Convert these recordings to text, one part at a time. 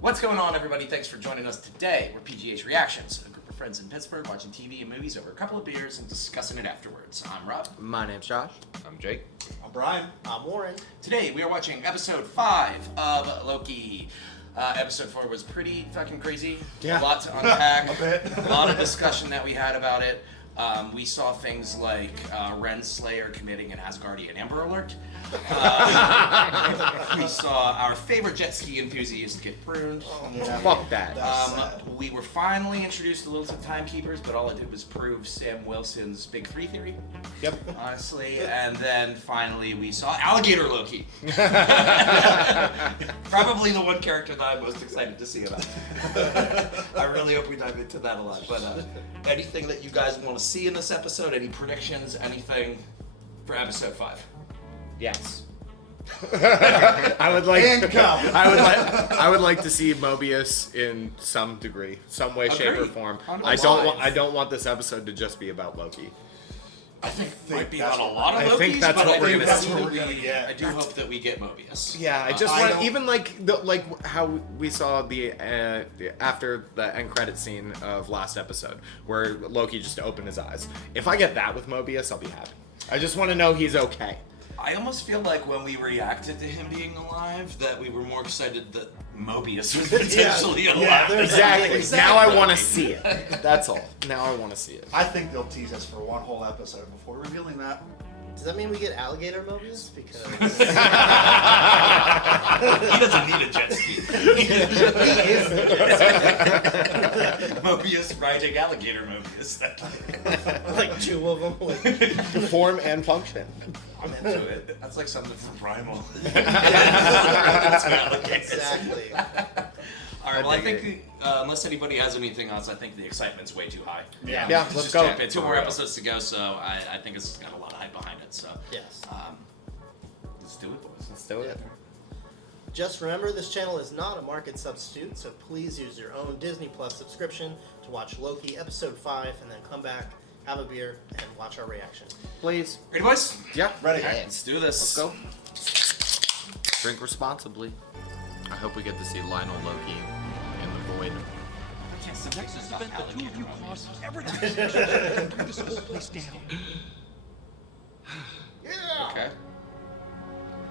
What's going on, everybody? Thanks for joining us today. We're PGH Reactions, a group of friends in Pittsburgh watching TV and movies over a couple of beers and discussing it afterwards. I'm Rob. My name's Josh. I'm Jake. I'm Brian. I'm Warren. Today we are watching episode 5 of Loki. Episode 4 was pretty fucking crazy. Yeah. A lot to unpack. A bit. A lot of discussion that we had about it. We saw things like Renslayer committing an Asgardian Amber Alert. We saw our favorite jet ski enthusiast get pruned. Yeah. Fuck that. We were finally introduced a little to timekeepers, but all it did was prove Sam Wilson's Big Three theory. Yep. Honestly, and then finally we saw Alligator Loki. Probably the one character that I'm most excited to see about. I really hope we dive into that a lot. But anything that you guys want to see in this episode? Any predictions? Anything for episode 5? Yes. I would like. I would like to see Mobius in some degree, some way, shape, or form. I don't want this episode to just be about Loki. I think it might be about a lot of Lokis, I think that's what we're gonna get. I do hope that we get Mobius. Yeah, I just want even like how we saw the after the end credit scene of last episode where Loki just opened his eyes. If I get that with Mobius, I'll be happy. I just want to know he's okay. I almost feel like when we reacted to him being alive, that we were more excited that Mobius was potentially alive. Yeah, exactly. Now I want to see it. That's all. Now I want to see it. I think they'll tease us for one whole episode before revealing that. Does that mean we get Alligator Mobius? Because he doesn't need a jet ski. Mobius riding alligator Mobius. like 2 of them. The form and function. I'm into it. That's like something from Primal. Exactly. All right. Well, I think unless anybody has anything else, I think the excitement's way too high. Yeah. Let's Let's just go. jump in. 2 more episodes to go, so I think it's got a lot of hype behind it. So Yes. let's do it, boys. Let's do it. Just remember, this channel is not a market substitute, so please use your own Disney Plus subscription to watch Loki episode 5, and then come back, have a beer, and watch our reaction. Please. Ready, boys? Yeah. Ready. All right, let's do this. Let's go. Drink responsibly. I hope we get to see Lionel Loki in the void. The next event the 2 of you cause everything. Bring this whole place down. Yeah! Okay.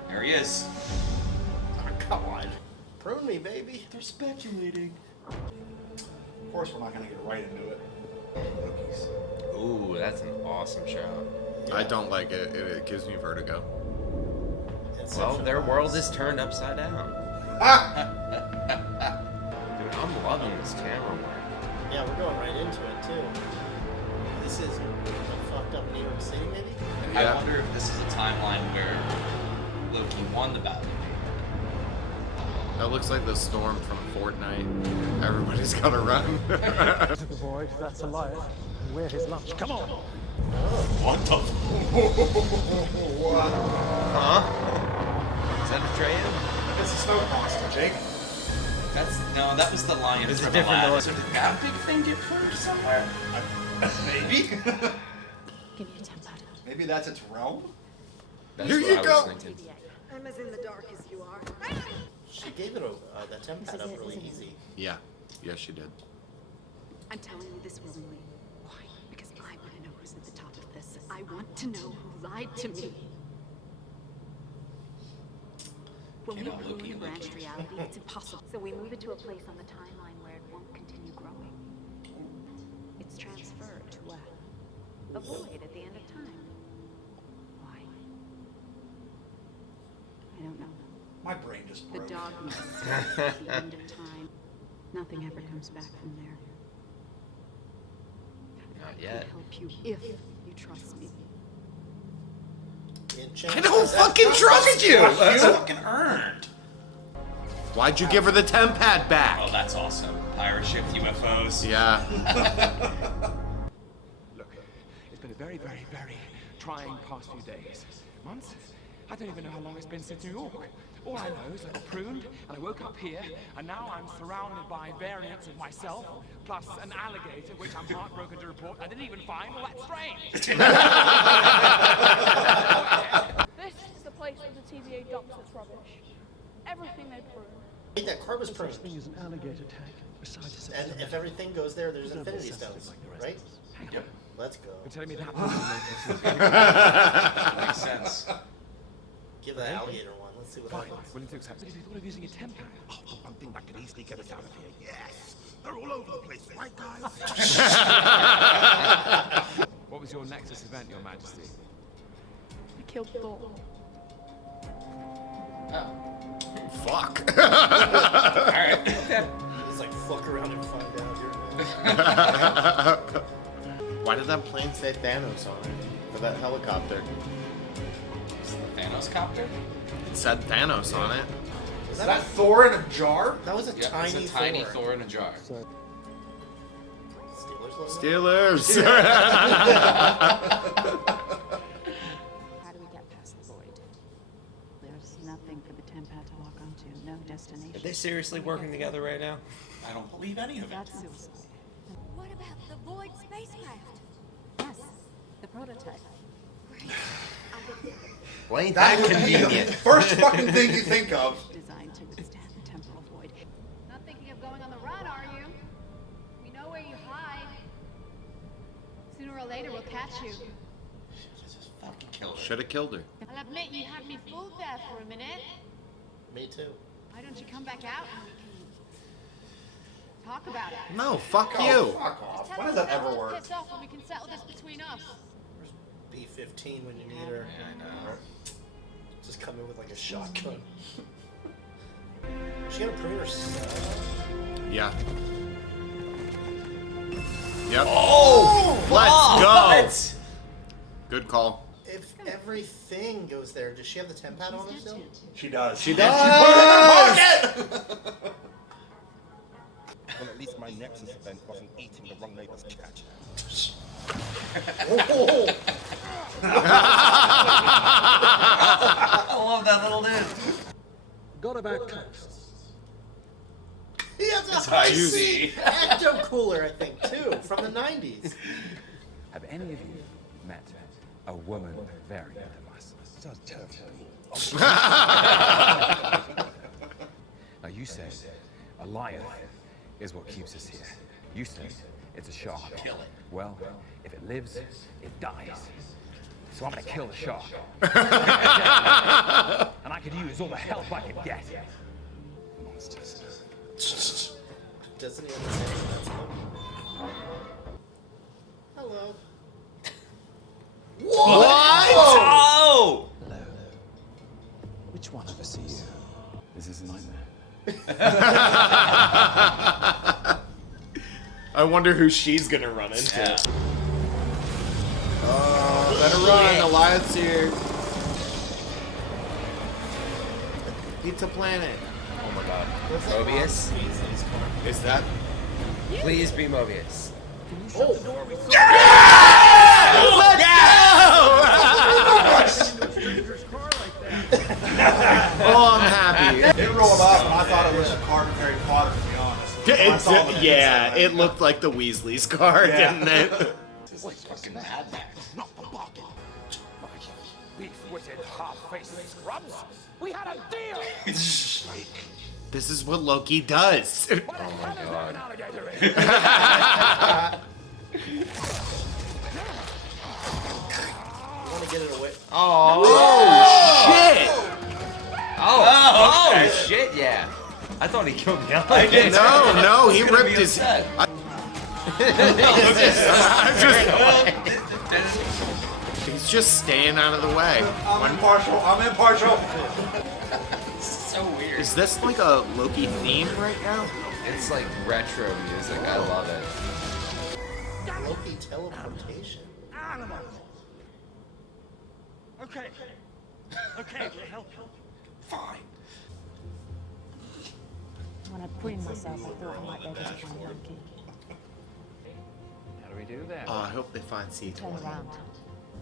There he is. Oh, come on. Prune me, baby. They're speculating. Of course, we're not going to get right into it. Cookies. Ooh, that's an awesome show. I don't like it. It gives me vertigo. Well, their world is turned upside down. Dude, I'm loving this camera work. Yeah, we're going right into it, too. This is fucked up New York City, maybe? I wonder if this is a timeline where Loki won the battle. That looks like the storm from Fortnite. Everybody's gotta run. Little boy, that's a liar. Where his lunch? Come on. What the? Huh? Is that a Atreyu? It's a snow monster, Jake. That was the lion. It's a from different Aladdin. noise. So did that big thing get pruned somewhere? Maybe. Give me a temp pad. Maybe that's its realm? That's Here what you I go. was thinking. I'm as in the dark as you are. She gave it that temp pad up really easy. Yeah. Yes, she did. I'm telling you this willingly. Why? Because I want to know who's at the top of this. I want to know who lied to me. When we Cannot ruin Loki a and branched Loki. reality, it's impossible. So we move it to a place on the timeline where it won't continue growing. It's transferred to a void at the end of time. Why? I don't know. My brain just The broke. dogma starts at the end of time. Nothing ever comes back from there. Not I yet. can help you if you trust me. I don't fucking trust you. That's fucking earned. Why'd you give her the temp pad back? Oh, that's awesome. Pirate ship UFOs. Yeah. Look, it's been a very, very, very trying past few days. Months? I don't even know how long it's been since New York. All I know is I got pruned, and I woke up here, and now I'm surrounded by variants of myself, plus an alligator, which I'm heartbroken to report I didn't even find all that strange. This is the place where the TVA dumps its rubbish. Everything they prune. Take that Carbus prune. This thing is an alligator tag. Besides, And if everything goes there, there's infinity stones, right? Yep. Let's go. You're telling me that? Makes sense. Give that alligator one. Let's see what Fine, happens. willing to accept. But if you thought of using a temper. one thing that could easily get us out of here. Yes, they're all over the place, right, guys? What was your Nexus event, Your Majesty? I killed Thor. Fuck. Alright. Just like fuck around and find out. Why did that plane say Thanos on it? For that helicopter? Is it the Thanos copter? It said Thanos on it. Is Is that Thor in a jar? That was a Yep, tiny it's a tiny Thor. Thor in a jar. Steelers. Steelers. How do we get past the void? There's nothing for the Tempat to lock onto. No destination. Are they seriously working together right now? I don't believe any of it. That's suicide. What about the Void spacecraft? Yes, the prototype. Well, ain't that convenient? First fucking thing you think of. Designed to withstand the temporal void. Not thinking of going on the run, are you? We know where you hide. Sooner or later, we'll catch you. Just fucking kill her. Should have killed her. I'll admit you had me fooled there for a minute. Me too. Why don't you come back out and we can talk about it? No, fuck Oh, you. fuck off. Just tell When us does that how ever we'll work? piss off and we can settle this between us. B-15 when you need her. Yeah, I know. Just come in with like a shotgun. She got a pruner. Yeah. Yep. Oh! Let's go. What? Good call. If everything goes there, does she have the Tempat on her still? She does. She She does. put it in her pocket! Well, at least my Nexus event wasn't eating the wrong neighbor's cat. Oh, I love that little dude. Got about coasts. he has a It's high icy. C ecto cooler, I think, too, from the 90s. Have any of you met a woman variant of us? Sounds terrifying. Now you said a lion is what keeps us here. You said it's a shark. Kill it. Well, if it lives, it dies. So I'm gonna kill the shark. And I could use all the help I could get. Monsters. Doesn't he understand that's him? Hello. Oh! Which one of us are you? This is a nightmare. I wonder who she's gonna run into. Yeah. Better run, Elias here. Pizza Planet. Oh my god. What's that? Mobius? Is that? Please be Mobius. Oh, I'm happy. It rolled up and I thought it was a card of Harry Potter, to be honest. When I saw the Yeah, inside, it looked like the Weasley's card, Yeah. didn't it? This is like fucking Mad Max. Not the bargain. Beef-witted, half-faced scrubs. We had a deal. This is what Loki does. What the hell is there an alligator in? You want to get it away? Oh, shit! Oh shit, yeah. I thought he killed the alligator. No, he He's gonna ripped be his. upset. He's just staying out of the way. I'm impartial. I'm impartial. So weird. Is this like a Loki theme right now? It's like retro music. I love it. Loki teleportation. Okay. Okay, we'll help you. Fine. When I preened myself, I thought I might be able to find Loki. How do we do that? Oh, I hope they find C20. Turn around.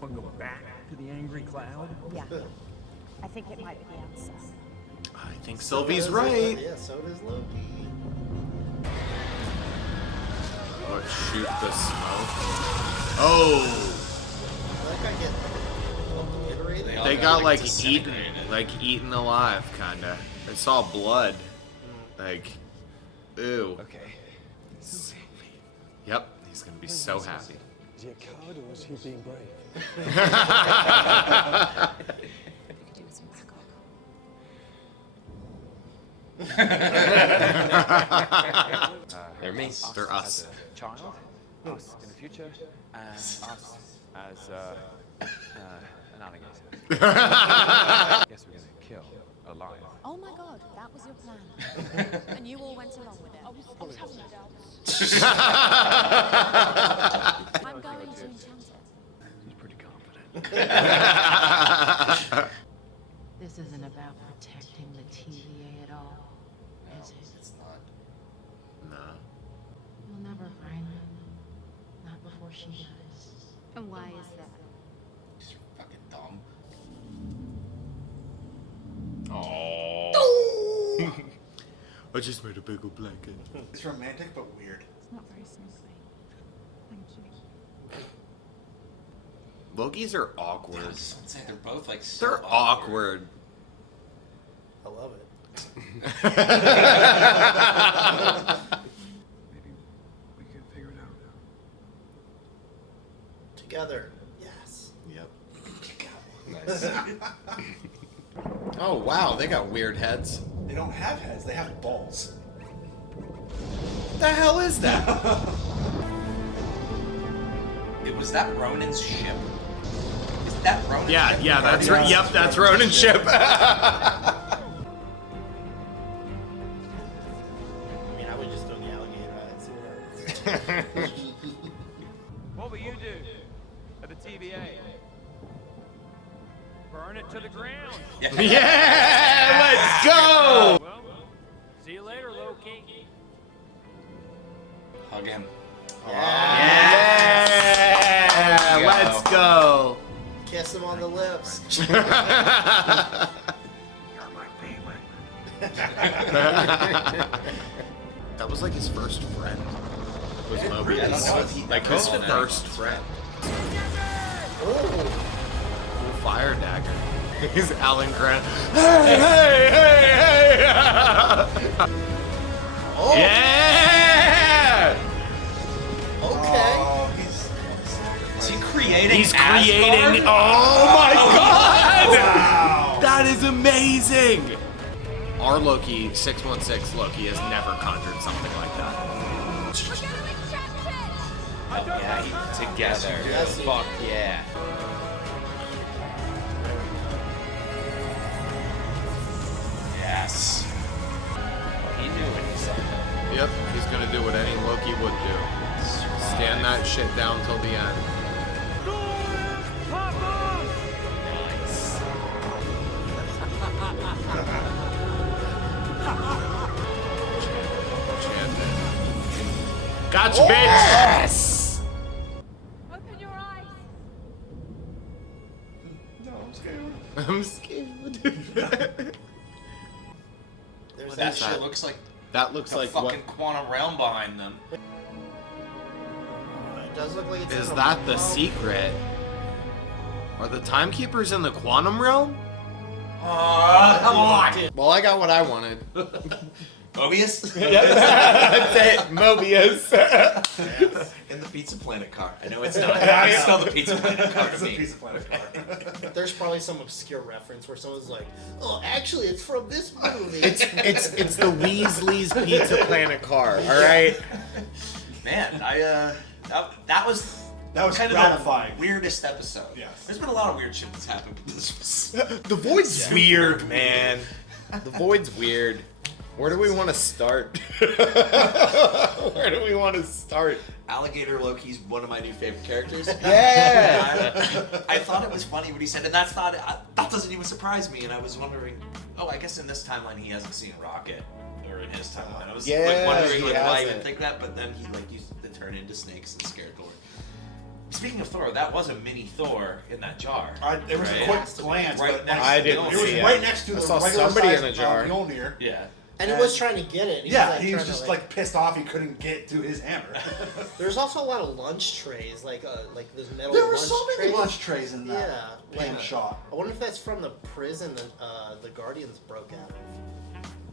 We'll go back to the angry cloud. Yeah. I think it might be the answer. I think Sylvie's right. Yeah, so does Loki. Oh, shoot the smoke. Oh, That guy get obliterated? They all they got like disintegrated. eaten alive, kinda. I saw blood. Like, ooh. Okay. Yep, he's gonna be so happy. Is he a coward or is he being brave? Do some backup. They're me. They're us. As a child, us in the future, and us as an alligator. Guess we're gonna kill a lion. Oh my god, that was your plan. And you all went along with it. I was having my doubts. I'm going to enchant it. He's pretty confident. This isn't about protecting the TVA at all, is it? It's not. No. You'll never find them. Not before she does. And why is that? You're fucking dumb. Oh. I just made a big old blanket. It's romantic but weird. It's not very snuggly. Thank you. Lokis are awkward. I was gonna say, they're both like so They're awkward. I love it. Maybe we can figure it out. Together. Yes. Yep. Nice. Oh wow, they got weird heads. They don't have heads, they have balls. What the hell is that? Was that Ronan's ship? Is that Ronan's Yeah, ship? yeah, that's Guardians. yep, that's Ronan's ship. I mean, I would just throw the alligator at it and see what happens. What will you do at the TVA? Burn it to the ground. Yeah, let's go. Well, see you later, Loki. Hug him. Yeah, let's go. Kiss him on the lips. You're my favorite. That was like his first friend. Was I Mobius. don't know if he Like ever his said that. first friend. Oh. Fire dagger. He's Alan Grant. Hey, hey, hey, hey! Oh. Yeah! Okay. Oh, Is he creating He's Asgard? creating. Oh my god! wow. That is amazing! Our Loki, 616 Loki, has never conjured something like that. Oh, yeah, together. Yes, Fuck yeah. Yes. He knew when he signed up. Yep, he's gonna do what any Loki would do. Stand that shit down till the end. Gotcha, bitch! Yes! Open your eyes. No, I'm scared. I'm scared. There's That that. shit looks like That looks a like fucking what? quantum realm behind them. It does look like it's Is in a that the realm. secret? Are the timekeepers in the quantum realm? Come on! Well, I got what I wanted. Mobius? That's it, Mobius. In the Pizza Planet car. I know it's not. It's still the Pizza Planet car It's to a me. piece of planet car. There's probably some obscure reference where someone's like, "Oh, actually, it's from this movie." It's the Weasley's Pizza Planet car. All right. Man, that was That was kind gratifying. of the weirdest episode. Yes. There's been a lot of weird shit that's happened, but this was The Void's weird, man. The Void's weird. Where do we want to start? Where do we want to start? Alligator Loki's one of my new favorite characters. Yeah. I thought it was funny what he said, and that doesn't even surprise me. And I was wondering, oh, I guess in this timeline he hasn't seen Rocket, or in his timeline, I was Yeah, wondering he why I even hasn't. think that. But then he used to turn into snakes and scared Thor. Speaking of Thor, that was a mini Thor in that jar. There was Right. a quick glance, Right but next I to didn't Mjolnir. it was see right it. next to I the saw regular somebody size in a jar. Mjolnir. Yeah. And he was trying to get it. Yeah, he was trying to, just like pissed off he couldn't get to his hammer. There's also a lot of lunch trays, like those metal. There were lunch so many trays. lunch trays in that Yeah, pan shot. I wonder if that's from the prison that the Guardians broke out of.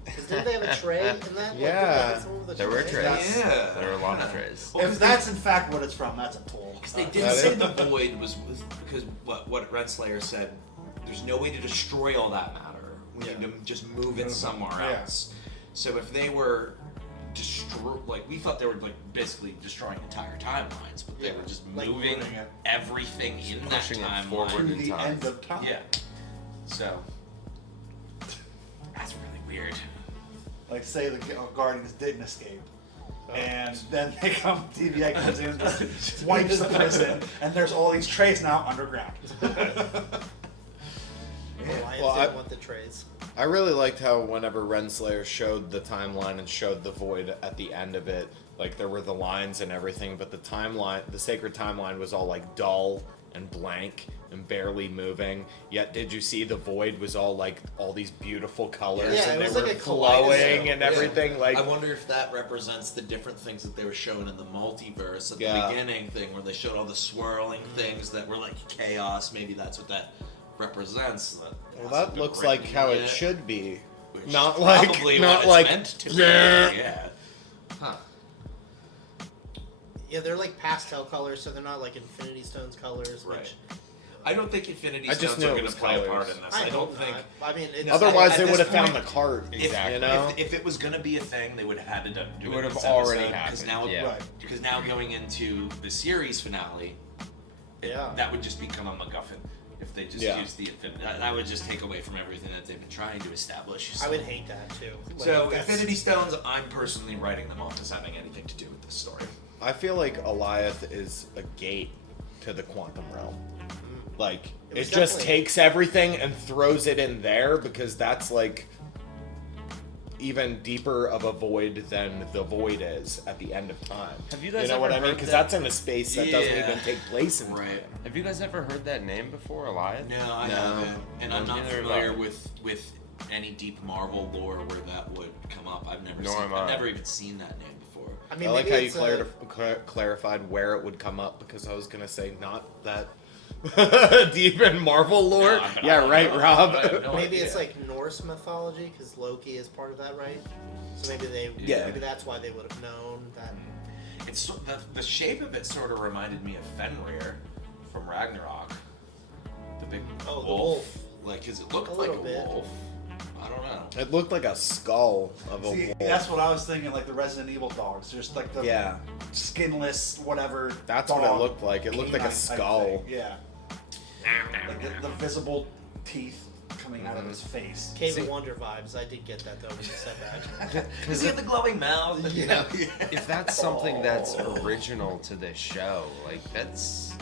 Because didn't they have a tray in that? Yeah. There were trays. Yeah. There were a lot of trays. Well, If that's in fact what it's from, that's a tool. Because they did say the void was because what Renslayer said. There's no way to destroy all that matter. We need to just move it somewhere else. So if they were we thought they were like basically destroying entire timelines, but they were just moving everything in that timeline forward To in the time. end of time. Yeah. So that's really weird. Like say the Guardians didn't escape. And then they TVA comes in and just wipes the prison, and there's all these trays now underground. I didn't want the trays. I really liked how whenever Renslayer showed the timeline and showed the void at the end of it, like there were the lines and everything, but the timeline, the sacred timeline was all like dull and blank and barely moving. Yet did you see the void was all like all these beautiful colors Yeah, and it they was were like a flowing kaleidoscope. and everything? Like I wonder if that represents the different things that they were showing in the multiverse at the beginning thing, where they showed all the swirling things that were like chaos. Maybe that's what that represents. well, that looks like how it should be. Which Not is like probably not what like it's meant to be. yeah. Yeah. Huh. Yeah, they're like pastel colors, so they're not like Infinity Stones colors. Right. Which I don't think Infinity I just Stones knew are it going was to play a part colors. in this. I I don't hope think. not. I mean, it's Otherwise, at they would have this found point, the cart. If, You know, if it was going to be a thing, they would have had to do It it. would have this already episode, happened. Now, Yeah. Because now going into the series finale, that would just become a MacGuffin. If they just use the Infinity, that would just take away from everything that they've been trying to establish. I would hate that too. So Infinity Stones, I'm personally writing them off as having anything to do with this story. I feel like Alliath is a gate to the quantum realm. Like It it was just definitely- takes everything and throws it in there because that's like even deeper of a void than the void is at the end of time. Have you guys know what ever I mean? heard Because that- that's in a space that doesn't Yeah. even take place in Right. time. Have you guys ever heard that name before, Alliath? No, I haven't, and I'm not Neither have familiar I. with any deep Marvel lore where that would come up. I've never Nor seen. am I've I. never even seen that name before. I mean, I like maybe how you it's clarified where it would come up because I was gonna say not that deep in Marvel lore. No, but yeah, I right, don't know. Rob. I have no maybe idea. it's like Norse mythology because Loki is part of that, right? So maybe maybe that's why they would have known that. It's the shape of it sort of reminded me of Fenrir from Ragnarok. The big the wolf. wolf. Like, cause it looked A like a little bit. wolf. I don't know. It looked like a skull of a See, wolf. that's what I was thinking, like the Resident Evil dogs. Just like the skinless, whatever. That's what it dog looked like. It looked like a canine type skull. thing. Yeah. Like the visible teeth coming out of his face. Cave of Wonder vibes. I did get that though when you said that. Does he have the glowing mouth? And, you know, If that's something that's original to this show, like that's...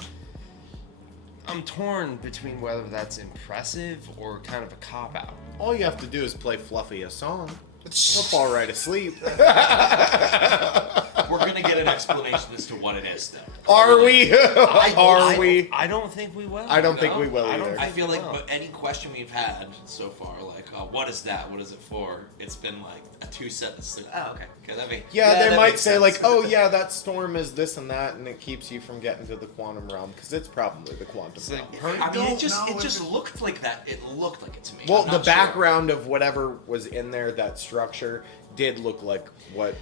I'm torn between whether that's impressive or kind of a cop-out. All you have to do is play Fluffy a song. He'll fall right asleep. We're gonna get an explanation as to what it is, though. Are we? Are we? I don't think we will. I don't think we No, will I don't either. I feel like Well. any question we've had so far, like, what is that? What is it for? It's been like a 2-sentence. Like, oh, okay. Yeah, they that might makes say sense. like, "Oh yeah, that storm is this and that," and it keeps you from getting to the quantum realm because it's probably the quantum realm. I mean, it know if just looked like that. It looked like it to me. Well, I'm the not sure. background of whatever was in there, that structure, did look like what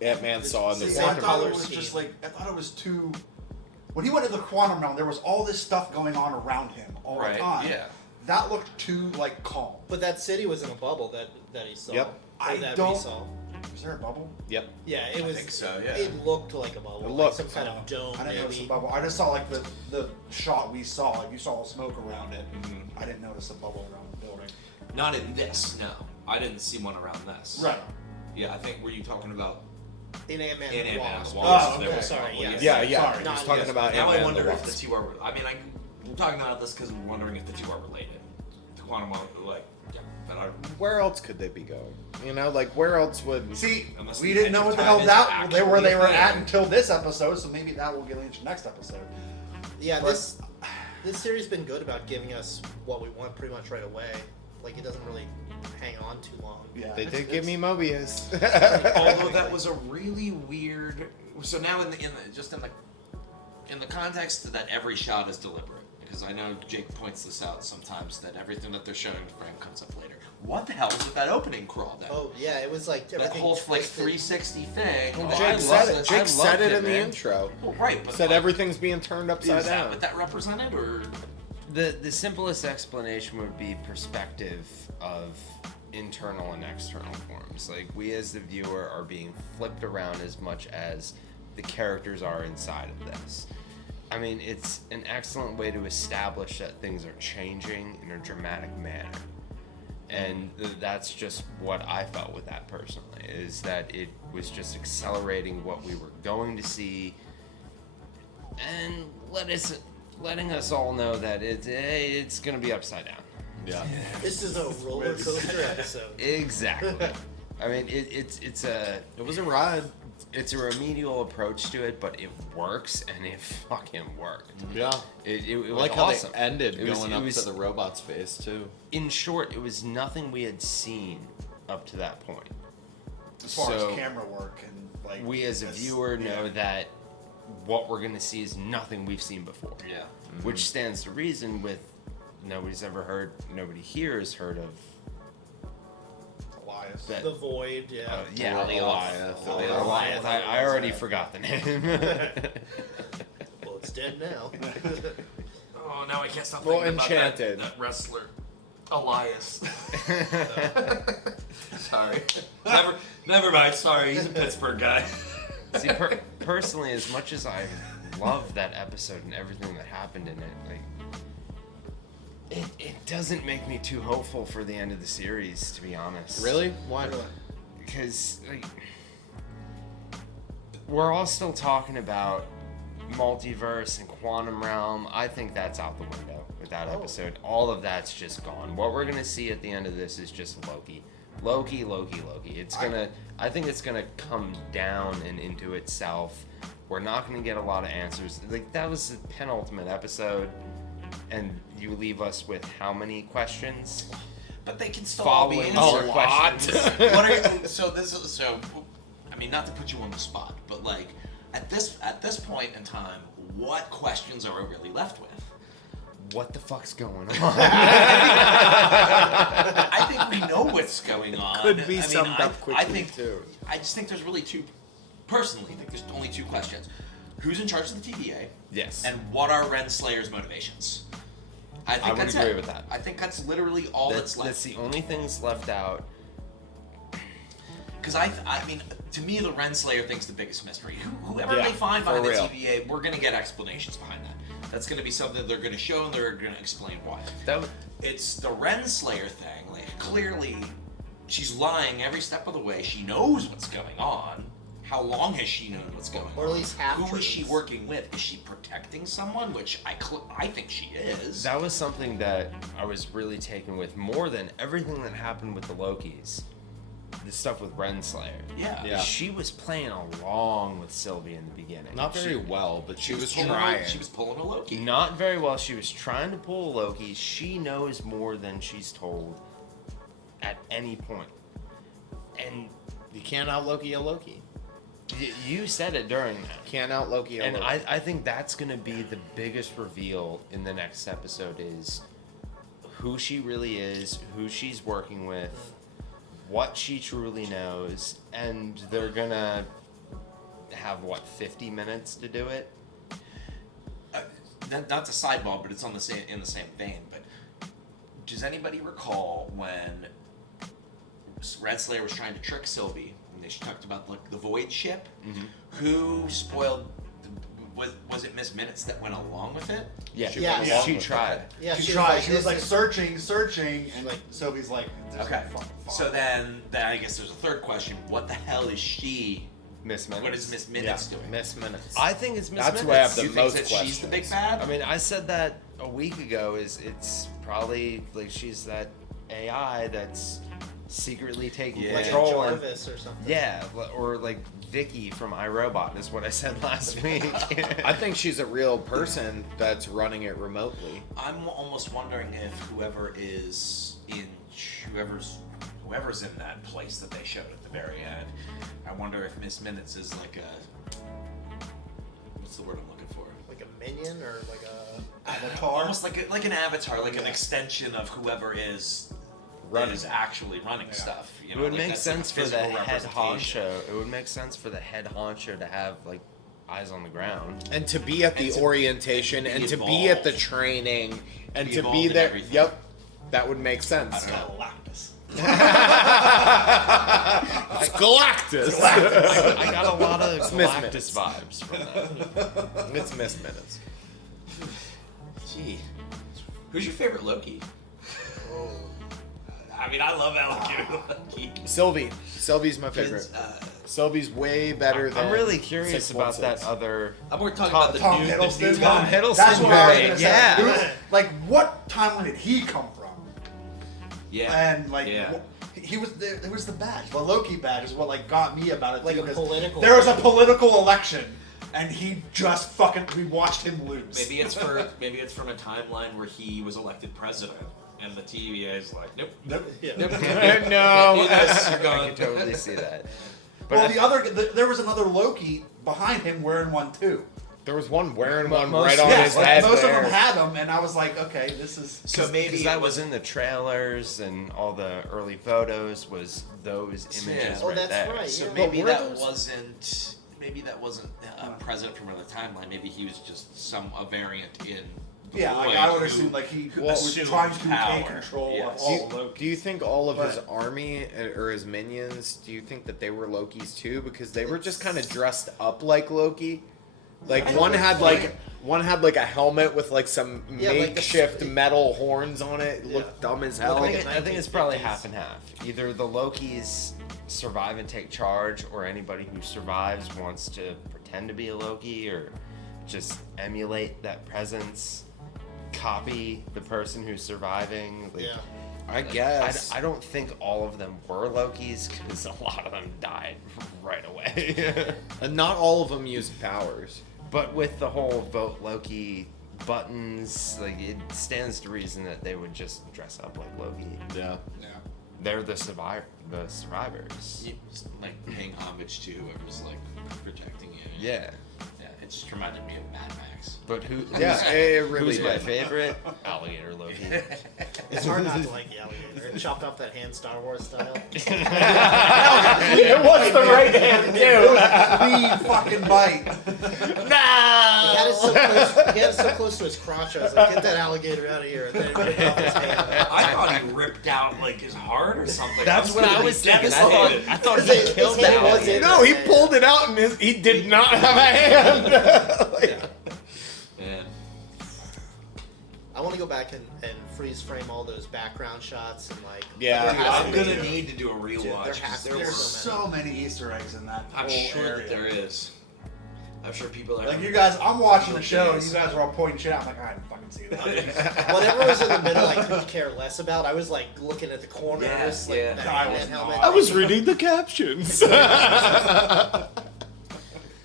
Ant-Man saw in the See, I quantum thought realm. it was just like, I thought it was too. When he went to the quantum realm, there was all this stuff going on around him all Right, the time. yeah. That looked too like calm. But that city was in a bubble that he saw. Yep. Or I that don't- we saw. Is there a bubble? Yep. Yeah, it was. think so, yeah. It looked like a bubble. It like looked. some kind of dome, I didn't notice maybe. a bubble. I just saw like the shot we saw. Like you saw smoke around it. I didn't notice a bubble around the building. Not in this. No, I didn't see one around this. Right. Yeah, I think were you talking about In Ant-Man in and the Ant-Man Wasp. and the Wasp? Oh, There okay. was a Sorry, couple, yes. Yeah, yeah. Sorry. He's talking Yes. about Now I Ant-Man and wonder the if the Wasp. two are. I mean, we're talking about this because we're wondering if the two are related. The quantum, like, that are. Where else could they be going? You know, like where else would? See, Unless we the didn't know what the Edge of hell Time is that where they actually were a at thing. until this episode. So maybe that will get into next episode. Yeah, But- this series has been good about giving us what we want pretty much right away. Like it doesn't really hang on too long. Yeah. They it's- did give me it's- Mobius. Although that was a really weird. So now in the context that every shot is deliberate, because I know Jake points this out sometimes that everything that they're showing to Frank comes up later. what the hell was with that opening crawl then? Oh yeah, it was like that everything whole like twisted. 360 thing. Well, Oh, I Jake love said it. this. Jake I said loved it it, in the man. intro. Well, right, but Said like, everything's being turned upside is that down. what that represented, or The simplest explanation would be perspective of internal and external forms. Like, we as the viewer are being flipped around as much as the characters are inside of this. I mean, it's an excellent way to establish that things are changing in a dramatic manner. And that's just what I felt with that personally, is that it was just accelerating what we were going to see and letting us all know that it's going to be upside down. Yeah. This is a roller coaster episode. Exactly. I mean, it was a ride. It's a remedial approach to it, but it works, and it fucking worked. Yeah. It was like how awesome. they ended It was- going it up was- to the robot's face too. In short, it was nothing we had seen up to that point. As far So, as camera work and like we as a viewer know that what we're gonna see is nothing we've seen before. Yeah. Which stands to reason with nobody here has heard of Elias. that. The Void, yeah. Yeah, Goliath. Goliath. I already forgot the name. Well, it's dead now. oh, now I can't stop Well, thinking Enchanted. about that wrestler, Elias. Sorry, never mind. Sorry, he's a Pittsburgh guy. See, personally, as much as I love that episode and everything that happened in it, like, it doesn't make me too hopeful for the end of the series, to be honest. Really? Why? Because, like, we're all still talking about multiverse and quantum realm. I think that's out the window with that episode. All of that's just gone. What we're gonna see at the end of this is just Loki. Loki. I think it's gonna come down and into itself. We're not gonna get a lot of answers. Like, that was the penultimate episode, and you leave us with how many questions? But they can still all be Following answered. more questions. What are you, so I mean, not to put you on the spot, but like at this point in time, what questions are we really left with? What the fuck's going on? I think we know what's going on. Could be I mean, summed up quickly, too. I just think there's really personally, I think there's only two questions. Who's in charge of the TVA? Yes. And what are Renslayer's motivations? I would agree with that. I think that's literally all that's left. That's the only things left out. Because I mean, to me, the Renslayer thing's the biggest mystery. Whoever Yeah, they find for behind the real. TVA, we're gonna get explanations behind that. That's gonna be something they're gonna show and they're gonna explain why. It's the Renslayer thing. Like, clearly, she's lying every step of the way. She knows what's going on. How long has she known what's going on? Or at least half Who is she truths. working with? Is she protecting someone? Which I think she is. That was something that I was really taken with more than everything that happened with the Lokis. The stuff with Renslayer. Yeah. She was playing along with Sylvie in the beginning. Not very well, but she was pulling trying. She was pulling a Loki. Not very well. She was trying to pull a Loki. She knows more than she's told at any point. And You can't out Loki a Loki. you said it during that. Can't out Loki a And Loki. I think that's going to be the biggest reveal in the next episode is who she really is, who she's working with, what she truly knows, and they're going to have, 50 minutes to do it? Not to sideball, but it's in the same vein. But does anybody recall when Renslayer was trying to trick Sylvie? And they talked about the Void ship. Mm-hmm. Who spoiled? Was it Miss Minutes that went along with it? Yeah, Yeah. she tried. Yeah, She tried. She was this like is- searching, and like Sylvie's like, "There's Okay. no fucking fog." So then I guess there's a third question. What the hell is she? Miss Minutes. What is Miss Minutes doing? Miss Minutes. I think it's Miss That's Minutes. who I have the You think most that questions. she's the big bad? I mean, I said that a week ago. It's probably like she's that AI that's secretly taking Yeah. Like a control. and- Jarvis or something. Yeah, or like Vicky from iRobot is what I said last week. I think she's a real person that's running it remotely. I'm almost wondering if whoever's in that place that they showed at the very end, I wonder if Miss Minutes is like a, what's the word I'm looking for? Like a minion or like a Avatar. Almost like an avatar, like an extension of whoever is is actually running stuff. You know, It would like, make that's like a sense for the physical head representation. honcho. It would make sense for the head honcho to have like eyes on the ground. And to be at the And to- orientation, and and to to be be at the involved. training, and Be to involved be in there. everything. Yep, that would make sense. I don't know. Galactus. It's Galactus. I got a lot of Miss Galactus Minutes. vibes from that. It's Miss Minutes. Gee, who's your favorite Loki? I mean, I love Alligator Loki. Sylvie. Sylvie's my favorite. Sylvie's way better than. I'm really curious about 616. that other. I'm more talking about the Tom dude. Hiddleston. The dude Tom Hiddleston That's what I was variant, gonna say. yeah. Who's- like, what timeline did he come from? Yeah. And like, Yeah. he was there. There was the badge. The Loki badge is what like got me about it. Like too, a 'cause political- There was a political election, and he just fucking. We watched him lose. Maybe it's from a timeline where he was elected president, and the TVA is like, nope, Nope. Yeah. nope. No. Yes, you're I gone. can totally see that. But Well, there was another Loki behind him wearing one too. There was one wearing Mo- one most- right on Yeah, his like, head. most there. of them had them, and I was like, okay, this is. So maybe because it that was in the trailers and all the early photos was those images Yeah. Oh, right that's there. right. So Yeah. maybe But were that those- wasn't. Maybe that wasn't a president from another timeline. Maybe he was just a variant in. the Yeah, like void I would who assume like he Well, was assumed trying to power. take control Yes. of all the Loki. Do you think all of his But- army or his minions? Do you think that they were Loki's too? Because they were just kind of dressed up like Loki. Like one had like a helmet with like some Yeah, like the- makeshift metal horns on it. It Yeah. looked dumb as Looked hell. like I think it's probably half and half. Either the Lokis survive and take charge, or anybody who survives wants to pretend to be a Loki, or just emulate that presence, copy the person who's surviving. Like, Yeah. I guess. I don't think all of them were Lokis, because a lot of them died right away. And not all of them used powers. But with the whole vote Loki buttons, like it stands to reason that they would just dress up like Loki. Yeah. They're the survivors. You- like paying homage to whoever's like protecting you. Yeah. Yeah, it just reminded me of Mad Max. But who? Yeah, it really Who's my did. favorite? Alligator Loki. It's hard not to like the alligator. It chopped off that hand Star Wars style. It was the right hand too. Clean fucking bite. He had it so close to his crotch. I was like, get that alligator out of here. And then it ripped off his hand. I thought he ripped out like his heart or something. That's what I was thinking. I thought he His killed hand that was alligator. in No, he there. pulled it out and he did not have a hand. Man. I want to go back and freeze frame all those background shots and like. Yeah. there Dude, has I'm to be- gonna need to do a rewatch. there has to be There's so so many Easter eggs in that I'm whole sure area. that there is. I'm sure people are Like you guys, I'm watching the show, and Yes. you guys are all pointing shit out. I'm like, I didn't fucking see that. Whatever was in the middle, I couldn't care less about. I was like looking at the corners, Yeah, like yeah. that I Man was helmet. not. I was reading the captions. I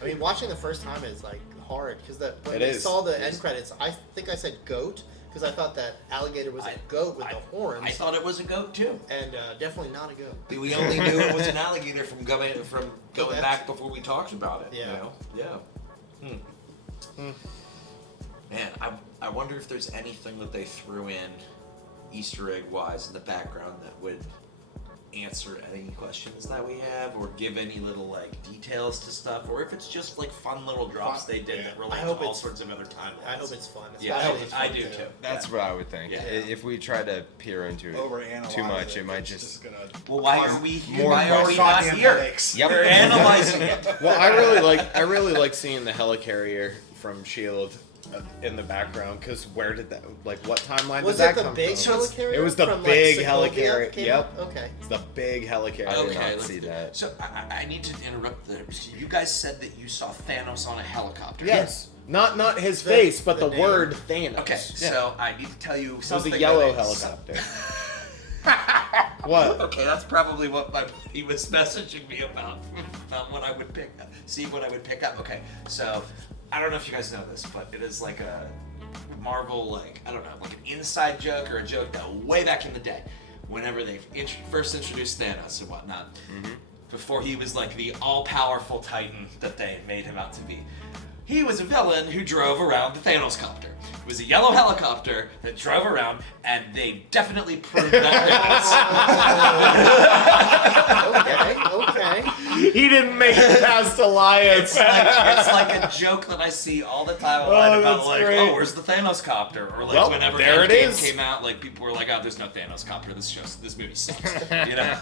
mean, watching the first time is like hard because when It we is. saw the end credits, I think I said goat because I thought that alligator was a goat with the horns, I thought it was a goat too. and definitely not a goat. We only knew it was an alligator from going that's- back before we talked about it. Yeah. You know? Yeah. Man, I wonder if there's anything that they threw in Easter egg wise in the background that would answer any questions that we have or give any little like details to stuff, or if it's just like fun little drops they did that relate I hope to all it's- sorts of other timelines. I hope it's fun. Yeah, especially I fun do to- too. That's what I would think. Yeah. If we try to peer into it Overanalyze too much, it might it's just. gonna. Well, why are we here? More Why are we goddamn not here? headaches. Yep. We're analyzing it. Well, I really like seeing the helicarrier from Shield in the background because where did that what timeline Was did that it the come big from? helicarrier? It was the from, big like, Sokovia helicarrier. came Yep. up? Okay. It's the big helicarrier. did Okay, not let's see do- that. So I need to interrupt there. So you guys said that you saw Thanos on a helicopter. Yes. Not his face, but the the name. word Thanos. Okay, so I need to tell you It was something. a yellow that is- helicopter. What? Okay, that's probably what he was messaging me about what I would pick up. Okay, so I don't know if you guys know this, but it is like a Marvel, like an inside joke or a joke that way back in the day, whenever they first introduced Thanos and whatnot, before he was like the all-powerful Titan that they made him out to be. He was a villain who drove around the Thanos copter. It was a yellow helicopter that drove around, and they definitely proved that. Okay. He didn't make it past Alliance. It's like a joke that I see all the time online about that's like, great. oh, where's the Thanos copter? Or like Well, whenever there it Endgame is. came out, like people were like, oh, there's no Thanos copter. This movie sucks. You know?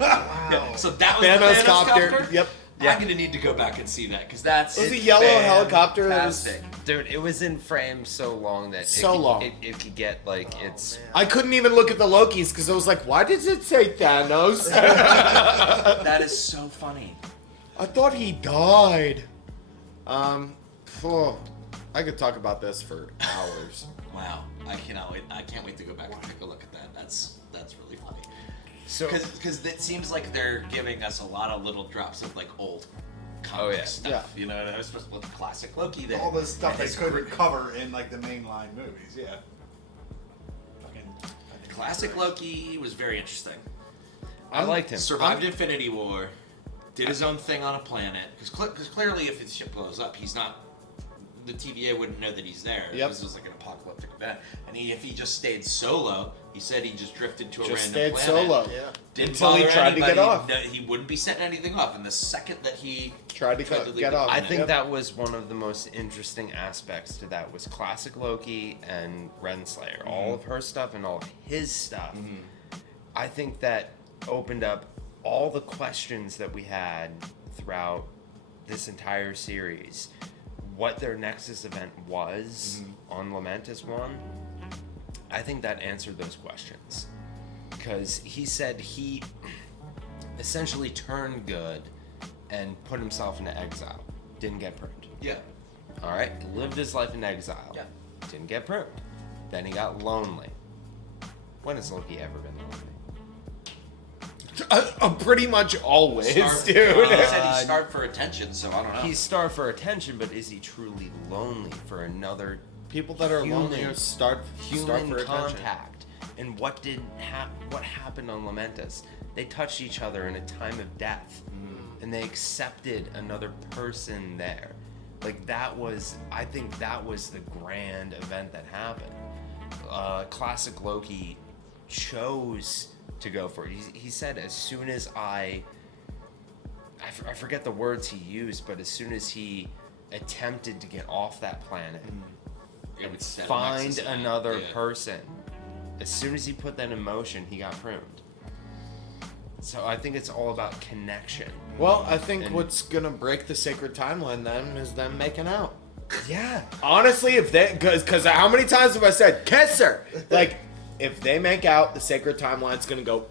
Wow. Yeah, so that was Thanos the Thanos copter. copter. Yep. I'm gonna need to go back and see that because that's It was a yellow helicopter that was- fantastic. Dude, it was in frame so long that So long. It could get like it's. man. I couldn't even look at the Lokis because I was like, why does it say Thanos? That is so funny. I thought he died. Phew. I could talk about this for hours. Wow, I cannot wait. I can't wait to go back and take a look at that. That's really funny. So Because it seems like they're giving us a lot of little drops of like old comic Oh, yeah. stuff. You know, that was supposed to look classic Loki. That All the stuff they has couldn't cover in like the mainline movies. Yeah. Classic Loki was very interesting. I liked him. Survived Infinity War, did his own thing on a planet. Because clearly, if his ship blows up, he's not. The TVA wouldn't know that he's there. Yep. This was like an apocalyptic event. And if he just stayed solo, he said he just drifted to a Just random stayed planet. solo. Yeah. Didn't Until he bother tried to get anybody, off. no, he wouldn't be setting anything off. And the second that he Tried to leave get the off. I planet- think Yep. that was one of the most interesting aspects to that was classic Loki and Renslayer. All of her stuff and all of his stuff. I think that opened up all the questions that we had throughout this entire series. What their Nexus event was on Lamentis 1, I think that answered those questions. Because he said he essentially turned good and put himself into exile. Didn't get pruned. Yeah. Alright? Lived his life in exile. Yeah. Didn't get pruned. Then he got lonely. When has Loki ever been lonely? Pretty much always, Starved- dude. he said he starved for attention, so I don't know. He's starved for attention, but is he truly lonely for another People that are lonely Human- are starved human for attention. contact? And what happened on Lamentis? They touched each other in a time of death, and they accepted another person there. Like I think that was the grand event that happened. Classic Loki chose to go for it. He said as soon as I forget the words he used, but as soon as he attempted to get off that planet It would set a find nexus event. another Yeah. person, as soon as he put that in motion, he got pruned. So I think it's all about connection. Well, I think And- what's gonna break the sacred timeline then is them making out. Yeah. Honestly, if they, because how many times have I said kiss her? Like, if they make out, the sacred timeline's gonna go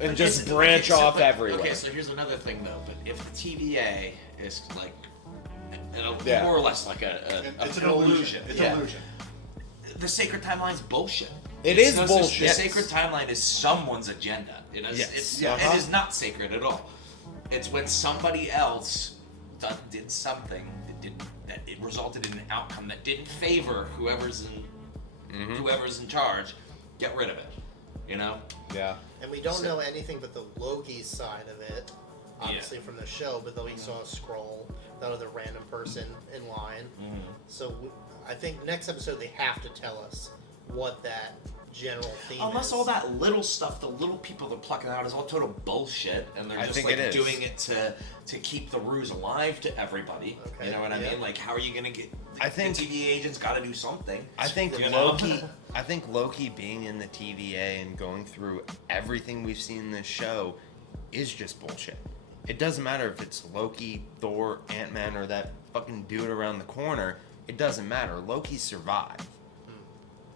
and just branch off everywhere. Okay, so here's another thing though. But if the TVA is like, Yeah. more or less like a It's an illusion. It's yeah. an illusion. The sacred timeline's bullshit. It It's is no bullshit. The sacred timeline is someone's agenda. It is not sacred at all. It's when somebody else did something that it resulted in an outcome that didn't favor whoever's in charge. Get rid of it. You know. Yeah. And we don't know anything but the Loki side of it, obviously from the show. But though we saw a scroll, that other random person in line. So I think next episode they have to tell us what that general theme Unless is. all that little stuff, the little people they're plucking out is all total bullshit, and they're I just think like it is. doing it to keep the ruse alive to everybody. Okay, You know what I yeah. mean? Like, how are you gonna get? I think- the TVA agent's got to do something. I think You know? Loki. I think Loki being in the TVA and going through everything we've seen in this show is just bullshit. It doesn't matter if it's Loki, Thor, Ant-Man, or that fucking dude around the corner. It doesn't matter. Loki survived.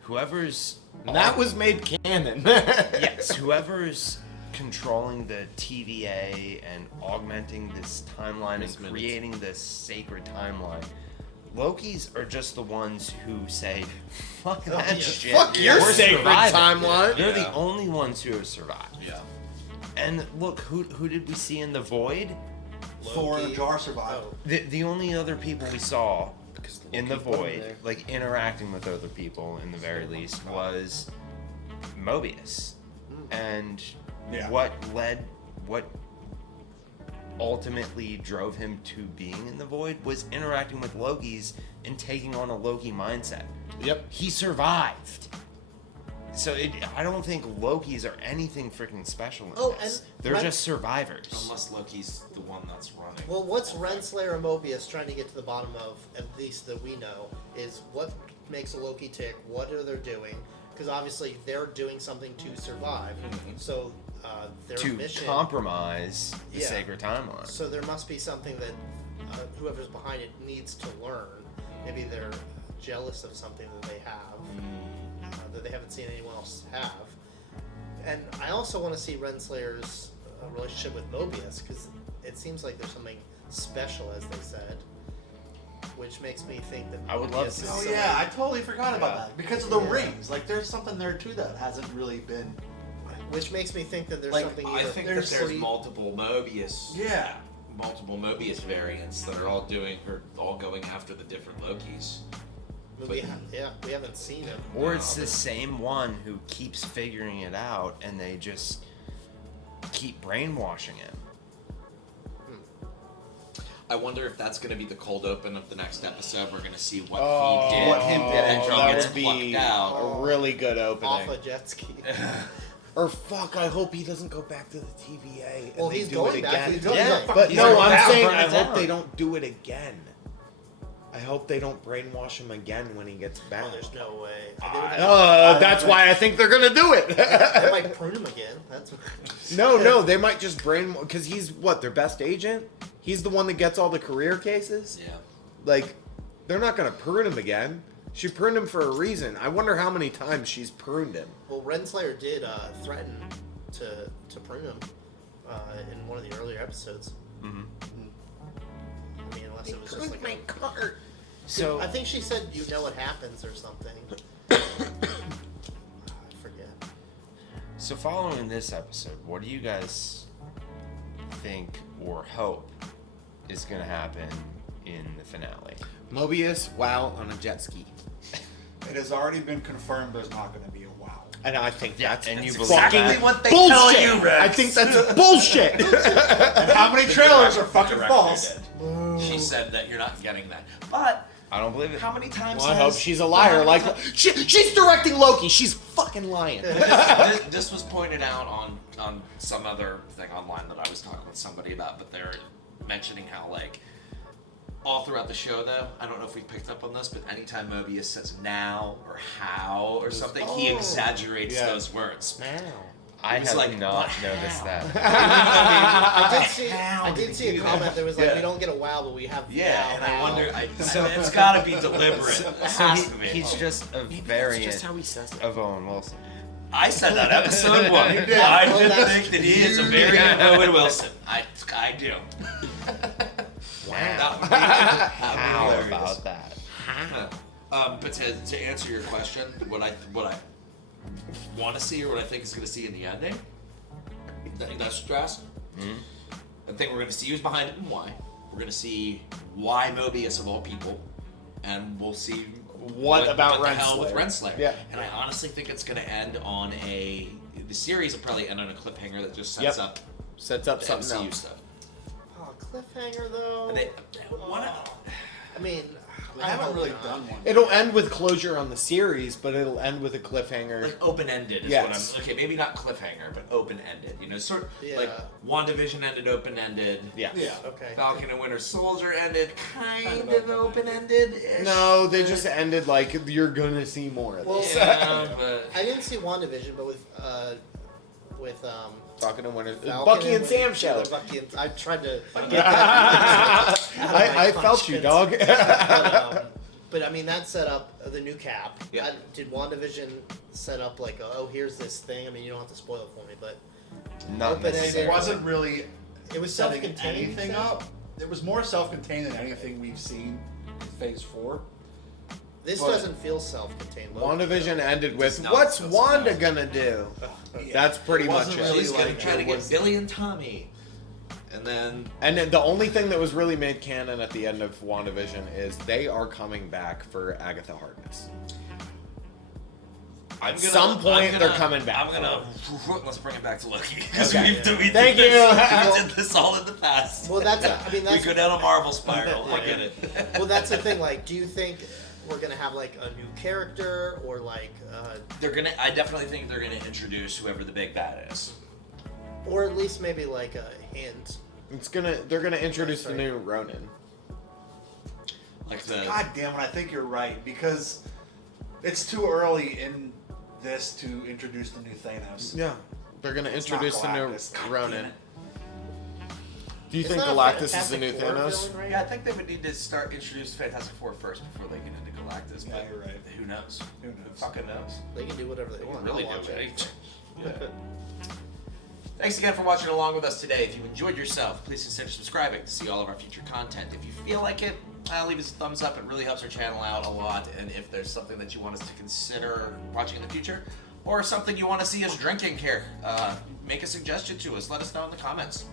Whoever's And that was made canon. yes, whoever's controlling the TVA and augmenting this timeline and creating this sacred timeline. Loki's are just the ones who say, fuck that yeah. shit. Fuck your We're sacred surviving." timeline. They're the only ones who have survived. Yeah. And look, who did we see in the void? Thor and the Jar survived. Oh, The only other people we saw in the Loki put 'em void, there. like interacting with other people in the very least, was Mobius. And Yeah. what ultimately drove him to being in the void was interacting with Lokis and taking on a Loki mindset. Yep. He survived. So I don't think Lokis are anything freaking special in this. They're just survivors. Unless Loki's the one that's running. Well, what's Renslayer and Mobius trying to get to the bottom of, at least that we know, is what makes a Loki tick, what are they doing? Because obviously they're doing something to survive. So their to mission... compromise the sacred timeline. So there must be something that whoever's behind it needs to learn. Maybe they're jealous of something that they have. That they haven't seen anyone else have. And I also want to see Renslayer's relationship with Mobius, because it seems like there's something special, as they said, which makes me think that I would love to Oh see yeah, I totally forgot about that. Because of the rings. Like, there's something there too that hasn't really been... Which makes me think that there's Like, something I either... think that there's multiple Mobius. Yeah. Multiple Mobius variants that are all going after the different Lokis. We haven't seen him. Or it's the same one who keeps figuring it out and they just keep brainwashing him. I wonder if that's going to be the cold open of the next episode. We're going to see what Oh, he did. what he did. Andro That gets would be plucked out. a really good opening. Off a jet ski. Or fuck, I hope he doesn't go back to the TVA and Well, they he's do going it back. again. He's going back. But He's no, going I'm down, saying burn I it hope down. they don't do it again. I hope they don't brainwash him again when he gets back. Oh, there's no way. That's why I think they're gonna do it. They might prune him again. No, they might just because he's what, their best agent? He's the one that gets all the career cases? Yeah. Like, they're not gonna prune him again. She pruned him for a reason. I wonder how many times she's pruned him. Well, Renslayer did threaten to prune him in one of the earlier episodes. Mm-hmm. I mean, unless it was just like my cart. So I think she said you know what happens or something. I forget. So following this episode, what do you guys think or hope is going to happen in the finale? Mobius, wow, on a jet ski. It has already been confirmed there's not going to be a wow. And I think that's and you fucking believe that? what they bullshit. tell you, Rex. I think that's bullshit. And how many trailers are fucking Director false? did. She said that you're not getting that. But I don't believe it. how many times Well, I hope she's a liar. Like she's directing Loki. She's fucking lying. this was pointed out on some other thing online that I was talking with somebody about, but they're mentioning how, like, all throughout the show, though, I don't know if we picked up on this, but anytime Mobius says now or how or something, he exaggerates those words. Now. I He's have like, not "But noticed how?" that. I did see a comment that was like, we don't get a wow, but we have Yeah, now, and I how. wonder, it's got to be deliberate. It So has to be. he's just a Maybe that's variant just how he says it. of Owen Wilson. I said that episode one. You did. I Oh, did that's think that he is a variant of Owen Wilson. I do. That would be How hilarious. about that? But to answer your question, what I want to see or what I think is going to see in the ending, I think that's stress. I think we're going to see who's behind it and why. We're going to see why Mobius of all people, and we'll see What about the hell with Renslayer? Renslayer. Yeah. And I honestly think it's going to end on the series will probably end on a cliffhanger that just sets up Sets up the something MCU else. stuff. Oh, cliffhanger though. And I mean, They haven't really done one. It'll end with closure on the series, but it'll end with a cliffhanger. like open-ended is Yes. what I'm. Okay, maybe not cliffhanger, but open-ended. You know, sort of Yeah. like WandaVision ended open-ended. Yeah. Yeah. okay. Falcon and Winter Soldier ended kind of open-ended. No, they just ended like you're gonna see more of Well, this. Yeah, but I didn't see WandaVision, but with Talking to Winter, Falcon Bucky and Sam show. Bucky and, I tried to. I felt you, dog. But I mean, that set up the new Cap. Yeah. Did WandaVision set up like, oh, here's this thing? I mean, you don't have to spoil it for me, but Not Open-ended. It necessarily. wasn't really it was setting self-contained. anything thing? up. It was more self-contained than anything we've seen in Phase 4. This But- doesn't feel self-contained. WandaVision ended with, It's not "What's supposed to Wanda be. gonna do?" Yeah. That's pretty It much wasn't it. really she's gonna like try to it get was- Billy and Tommy, and then And then the only thing that was really made canon at the end of WandaVision is they are coming back for Agatha Harkness. At some point, they're coming back. I'm gonna let's bring it back to Loki. Okay. Thank you. We did this all in the past. Well, that's we go down a Marvel spiral. I get it. Well, that's the thing. Like, do you think we're gonna have like a new character or like? They're gonna. I definitely think they're gonna introduce whoever the big bad is. Or at least maybe like a hint. They're gonna introduce the new Ronin. Like the. God damn it! I think you're right because it's too early in this to introduce the new Thanos. Yeah, they're gonna introduce the new Galactus. God Ronin. damn it. Do you think Isn't that a Galactus is the new Fantastic Four Thanos? villain, right? Yeah, I think they would need to start introduce Fantastic Four first before they get into Galactus. Yeah, but you're right. Who knows? Who knows? Fucking knows. They can do whatever they They want. can really I'll do watch it. anything. Yeah. Thanks again for watching along with us today. If you enjoyed yourself, please consider subscribing to see all of our future content. If you feel like it, leave us a thumbs up. It really helps our channel out a lot. And if there's something that you want us to consider watching in the future, or something you want to see us drinking here, make a suggestion to us. Let us know in the comments.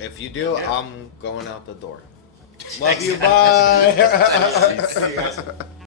If you do, Yeah. I'm going out the door. Love you, bye. See you guys.